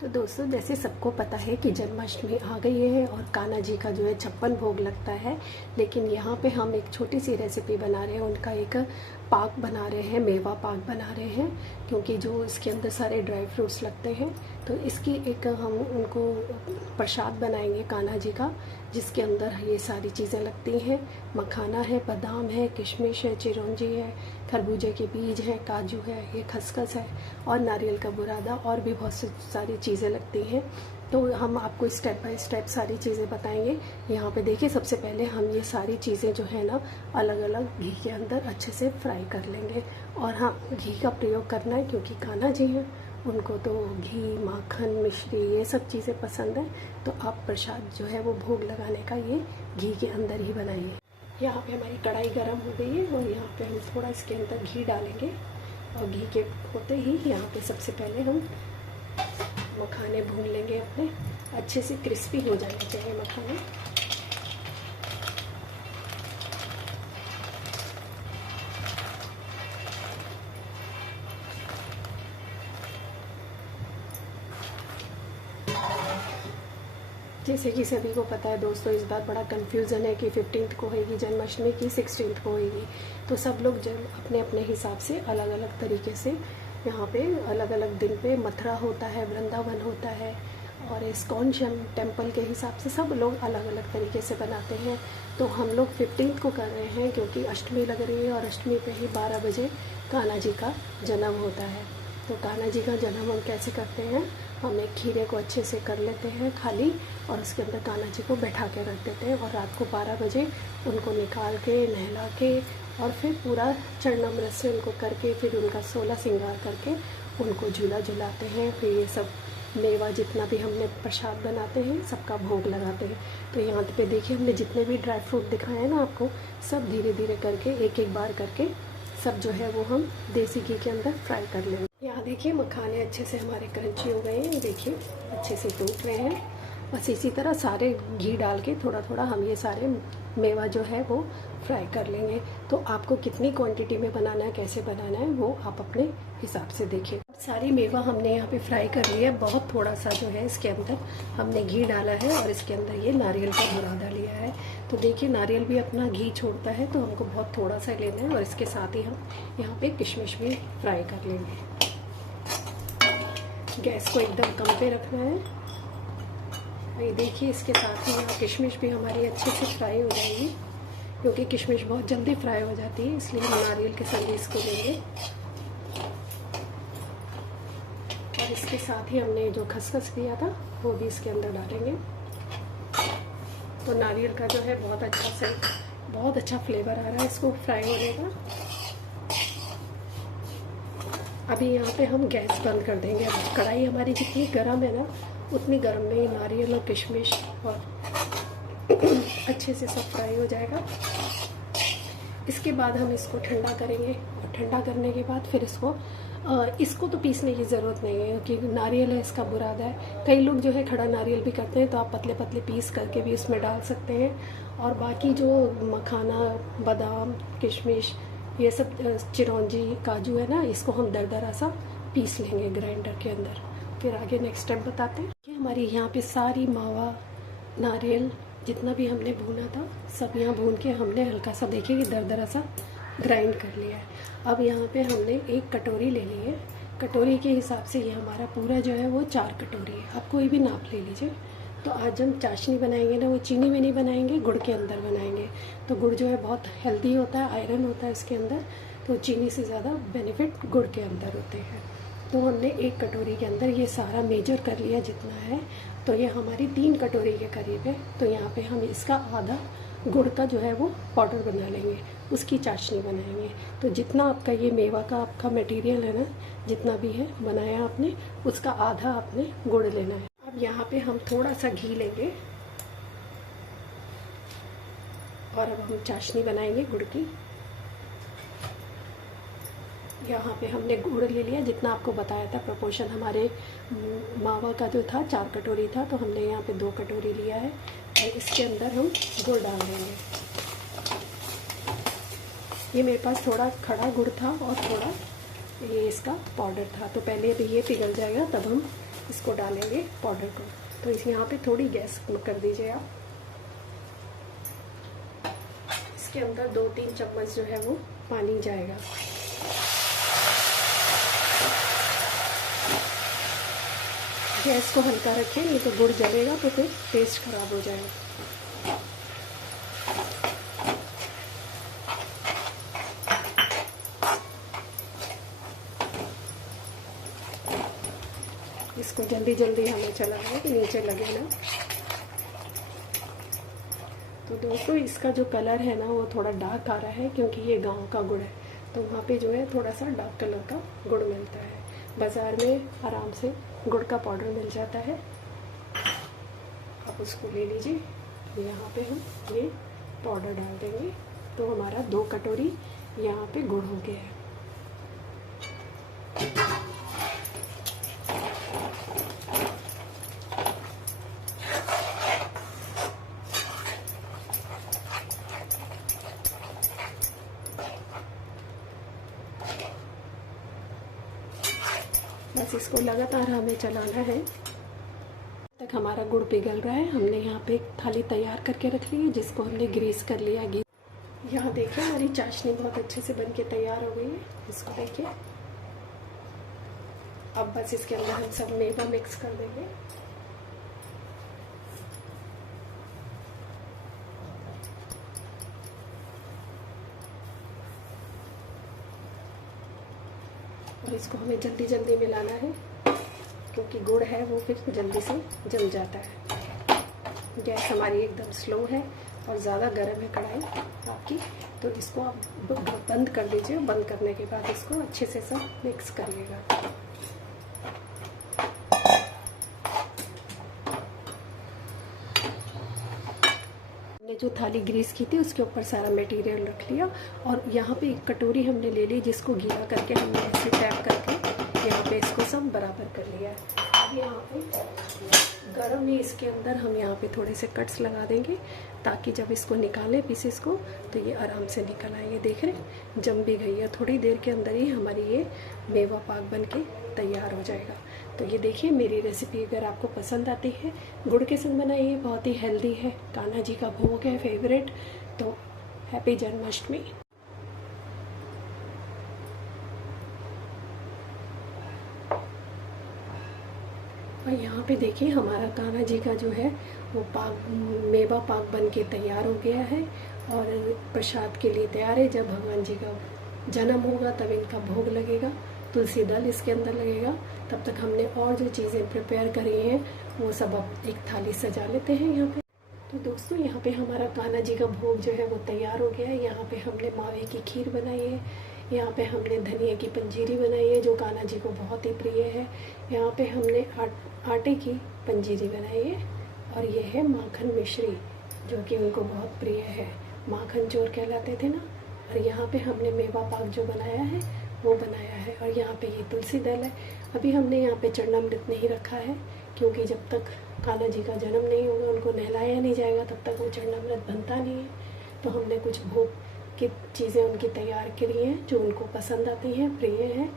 तो दोस्तों, जैसे सबको पता है कि जन्माष्टमी आ गई है और कान्हा जी का जो है 56 भोग लगता है। लेकिन यहाँ पे हम एक छोटी सी रेसिपी बना रहे हैं, उनका एक पाक बना रहे हैं, मेवा पाक बना रहे हैं। क्योंकि जो इसके अंदर सारे ड्राई फ्रूट्स लगते हैं, तो इसकी एक हम उनको प्रसाद बनाएंगे कान्हा जी का, जिसके अंदर ये सारी चीज़ें लगती हैं। मखाना है, बादाम है, किशमिश है, चिरौंजी है, खरबूजे के बीज हैं, काजू है, ये खसखस है और नारियल का बुरादा, और भी बहुत सारी चीज़ें लगती हैं। तो हम आपको स्टेप बाय स्टेप सारी चीज़ें बताएंगे। यहाँ पे देखिए, सबसे पहले हम ये सारी चीज़ें जो है ना, अलग अलग घी के अंदर अच्छे से फ्राई कर लेंगे। और हाँ, घी का प्रयोग करना है क्योंकि कान्हा जी हैं, उनको तो घी, माखन, मिश्री ये सब चीज़ें पसंद है। तो आप प्रसाद जो है वो भोग लगाने का ये घी के अंदर ही बनाइए। यहाँ पे हमारी कढ़ाई गर्म हो गई है और यहाँ पे हम थोड़ा इसके अंदर घी डालेंगे। और घी के होते ही यहाँ पे सबसे पहले हम मखाने भून लेंगे अपने, अच्छे से क्रिस्पी हो जाने चाहिए मखाने। जैसे कि सभी को पता है दोस्तों, इस बार बड़ा कन्फ्यूज़न है कि 15 को होगी जन्माष्टमी की 16 को होगी। तो सब लोग जब अपने अपने हिसाब से अलग अलग तरीके से यहाँ पे अलग अलग दिन पे मथुरा होता है, वृंदावन होता है, और इस्कॉन टेम्पल के हिसाब से सब लोग अलग अलग तरीके से बनाते हैं। तो हम लोग 15 को कर रहे हैं क्योंकि अष्टमी लग रही है और अष्टमी पे ही 12 बजे कान्हा जी का जन्म होता है। तो कान्हा जी का जन्म हम कैसे करते हैं, हम एक खीरे को अच्छे से कर लेते हैं खाली, और उसके अंदर कान्हा जी को बैठा के रख देते हैं। और रात को 12 बजे उनको निकाल के, नहला के, और फिर पूरा चरणामृत से उनको करके, फिर उनका 16 श्रृंगार करके उनको झूला झुलाते हैं। फिर ये सब मेवा जितना भी हमने प्रसाद बनाते हैं सबका भोग लगाते हैं। तो यहाँ पे देखिए, हमने जितने भी ड्राई फ्रूट दिखाए हैं ना आपको, सब धीरे धीरे करके एक एक बार करके सब जो है वो हम देसी घी के अंदर फ्राई कर लेंगे। यहाँ देखिए, मखाने अच्छे से हमारे क्रंची हो गए हैं, देखिए अच्छे से टूट रहे हैं। बस इसी तरह सारे घी डाल के थोड़ा थोड़ा हम ये सारे मेवा जो है वो फ्राई कर लेंगे। तो आपको कितनी क्वांटिटी में बनाना है, कैसे बनाना है, वो आप अपने हिसाब से देखिए। सारी मेवा हमने यहाँ पे फ्राई कर लिया है। बहुत थोड़ा सा जो है इसके अंदर हमने घी डाला है और इसके अंदर ये नारियल का बुरादा लिया है। तो देखिए, नारियल भी अपना घी छोड़ता है, तो हमको बहुत थोड़ा सा लेना है। और इसके साथ ही हम यहाँ पे किशमिश भी फ्राई कर लेंगे। गैस को एकदम कम पे रखना है। ये देखिए, इसके साथ ही यहाँ किशमिश भी हमारी अच्छे से फ्राई हो जाएगी, क्योंकि किशमिश बहुत जल्दी फ्राई हो जाती है, इसलिए हम नारियल के संग इसको लेंगे। और इसके साथ ही हमने जो खसखस लिया था वो भी इसके अंदर डालेंगे। तो नारियल का जो है बहुत अच्छा फ्लेवर आ रहा है इसको फ्राई होने का। अभी यहाँ पे हम गैस बंद कर देंगे। अब कढ़ाई हमारी जितनी गर्म है ना, उतनी गर्म में नारियल और किशमिश और अच्छे से सब फ्राई हो जाएगा। इसके बाद हम इसको ठंडा करेंगे, और ठंडा करने के बाद फिर इसको तो पीसने की ज़रूरत नहीं है क्योंकि नारियल है, इसका बुरादा है। कई लोग जो है खड़ा नारियल भी करते हैं, तो आप पतले पतले पीस करके भी इसमें डाल सकते हैं। और बाकी जो मखाना, बादाम, किशमिश, ये सब चिरौंजी, काजू है ना, इसको हम दरदरा सा पीस लेंगे ग्राइंडर के अंदर। फिर आगे नेक्स्ट स्टेप बताते हैं कि हमारी यहाँ पे सारी मावा, नारियल जितना भी हमने भूना था सब यहाँ भून के हमने हल्का सा देखिए दरदरा सा ग्राइंड कर लिया है। अब यहाँ पे हमने एक कटोरी ले ली है। कटोरी के हिसाब से ये हमारा पूरा जो है वो 4 कटोरी है। आप कोई भी नाप ले लीजिए। तो आज हम चाशनी बनाएंगे ना, वो चीनी में नहीं बनाएंगे, गुड़ के अंदर बनाएंगे। तो गुड़ जो है बहुत हेल्दी होता है, आयरन होता है इसके अंदर, तो चीनी से ज़्यादा बेनिफिट गुड़ के अंदर होते हैं। तो हमने एक कटोरी के अंदर ये सारा मेजर कर लिया जितना है। तो ये हमारी 3 कटोरी के करीब है। तो यहाँ पे हम इसका आधा गुड़ का जो है वो पाउडर बना लेंगे, उसकी चाशनी बनाएंगे। तो जितना आपका ये मेवा का आपका मटेरियल है ना, जितना भी है बनाया आपने, उसका आधा आपने गुड़ लेना है। अब यहाँ पे हम थोड़ा सा घी लेंगे और अब हम चाशनी बनाएंगे गुड़ की। यहाँ पे हमने गुड़ ले लिया जितना आपको बताया था प्रोपोर्शन। हमारे मावा का जो था 4 कटोरी था, तो हमने यहाँ पे 2 कटोरी लिया है और इसके अंदर हम गुड़ डाल देंगे। ये मेरे पास थोड़ा खड़ा गुड़ था और थोड़ा ये इसका पाउडर था, तो पहले अभी ये पिघल जाएगा तब हम इसको डालेंगे पाउडर को। तो इस यहाँ पे थोड़ी गैस कर दीजिए आप। इसके अंदर 2-3 चम्मच जो है वो पानी जाएगा। गैस को हल्का रखें, नहीं तो गुड़ जलेगा तो फिर टेस्ट खराब हो जाएगा। इसको जल्दी जल्दी हमें चलाना है कि नीचे लगे ना। तो दोस्तों इसका जो कलर है ना वो थोड़ा डार्क आ रहा है क्योंकि ये गांव का गुड़ है। तो वहाँ पे जो है थोड़ा सा डार्क कलर का गुड़ मिलता है। बाज़ार में आराम से गुड़ का पाउडर मिल जाता है, आप उसको ले लीजिए। यहाँ पे हम ये पाउडर डाल देंगे। तो हमारा 2 कटोरी यहाँ पे गुड़ हो गया है। बस इसको लगातार हमें चलाना है तक हमारा गुड़ पिघल रहा है। हमने यहाँ पे एक थाली तैयार करके रख ली है जिसको हमने ग्रीस कर लिया। यहाँ देखिए हमारी चाशनी बहुत अच्छे से बनके तैयार हो गई है। इसको देखिए। अब बस इसके अंदर हम सब मेवा मिक्स कर देंगे। और इसको हमें जल्दी जल्दी मिलाना है क्योंकि गुड़ है वो फिर जल्दी से जम जाता है। गैस हमारी एकदम स्लो है और ज़्यादा गर्म है कढ़ाई आपकी। तो इसको आप बंद कर दीजिए। बंद करने के बाद इसको अच्छे से सब मिक्स करिएगा। हमने जो थाली ग्रीस की थी उसके ऊपर सारा मटेरियल रख लिया और यहाँ पे एक कटोरी हमने ले ली जिसको गीला करके हमने ऐसे टैप करके यहाँ पे इसको सब बराबर कर लिया है। अब यहाँ पे गरम ही इसके अंदर हम यहाँ पे थोड़े से कट्स लगा देंगे ताकि जब इसको निकालें पीसेस को तो ये आराम से निकल आएंगे। देख रहे हैं जम भी गई है। थोड़ी देर के अंदर ही हमारी ये मेवा पाक बन के तैयार हो जाएगा। तो ये देखिए मेरी रेसिपी अगर आपको पसंद आती है, गुड़ के संग बनाइए, बहुत ही हेल्दी है, कान्हा जी का भोग है फेवरेट। तो हैप्पी जन्माष्टमी। और यहाँ पे देखिए हमारा कान्हा जी का जो है वो पाक मेवा पाक बन के तैयार हो गया है और प्रसाद के लिए तैयार है। जब भगवान जी का जन्म होगा तब इनका भोग लगेगा, तुलसी दल इसके अंदर लगेगा। तब तक हमने और जो चीज़ें प्रिपेयर करी हैं वो सब अब एक थाली सजा लेते हैं यहाँ पे। तो दोस्तों यहाँ पे हमारा कान्हा जी का भोग जो है वो तैयार हो गया है। यहाँ पे हमने मावे की खीर बनाई है, यहाँ पे हमने धनिया की पंजीरी बनाई है जो कान्हा जी को बहुत ही प्रिय है। यहाँ पे हमने आटे की पंजीरी बनाई है और ये है माखन मिश्री जो कि उनको बहुत प्रिय है, माखन चोर कहलाते थे ना। और यहाँ पे हमने मेवा पाक जो बनाया है वो बनाया है और यहाँ पे ये तुलसी दल है। अभी हमने यहाँ पे चरणामृत नहीं रखा है क्योंकि जब तक कान्हा जी का जन्म नहीं होगा, उनको नहलाया नहीं जाएगा, तब तक वो चरणामृत बनता नहीं है। तो हमने कुछ भोग की चीज़ें उनकी तैयार करी हैं जो उनको पसंद आती हैं, प्रिय हैं।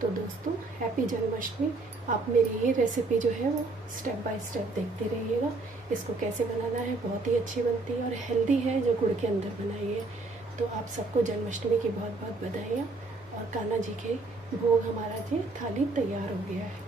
तो दोस्तों हैप्पी जन्माष्टमी। आप मेरी ये रेसिपी जो है वो स्टेप बाय स्टेप देखते रहिएगा। इसको कैसे बनाना है, बहुत ही अच्छी बनती है और हेल्दी है जो गुड़ के अंदर बनाई है। तो आप सबको जन्माष्टमी की बहुत बहुत बधाइयाँ। और कान्हा जी के भोग हमारा ये थाली तैयार हो गया है।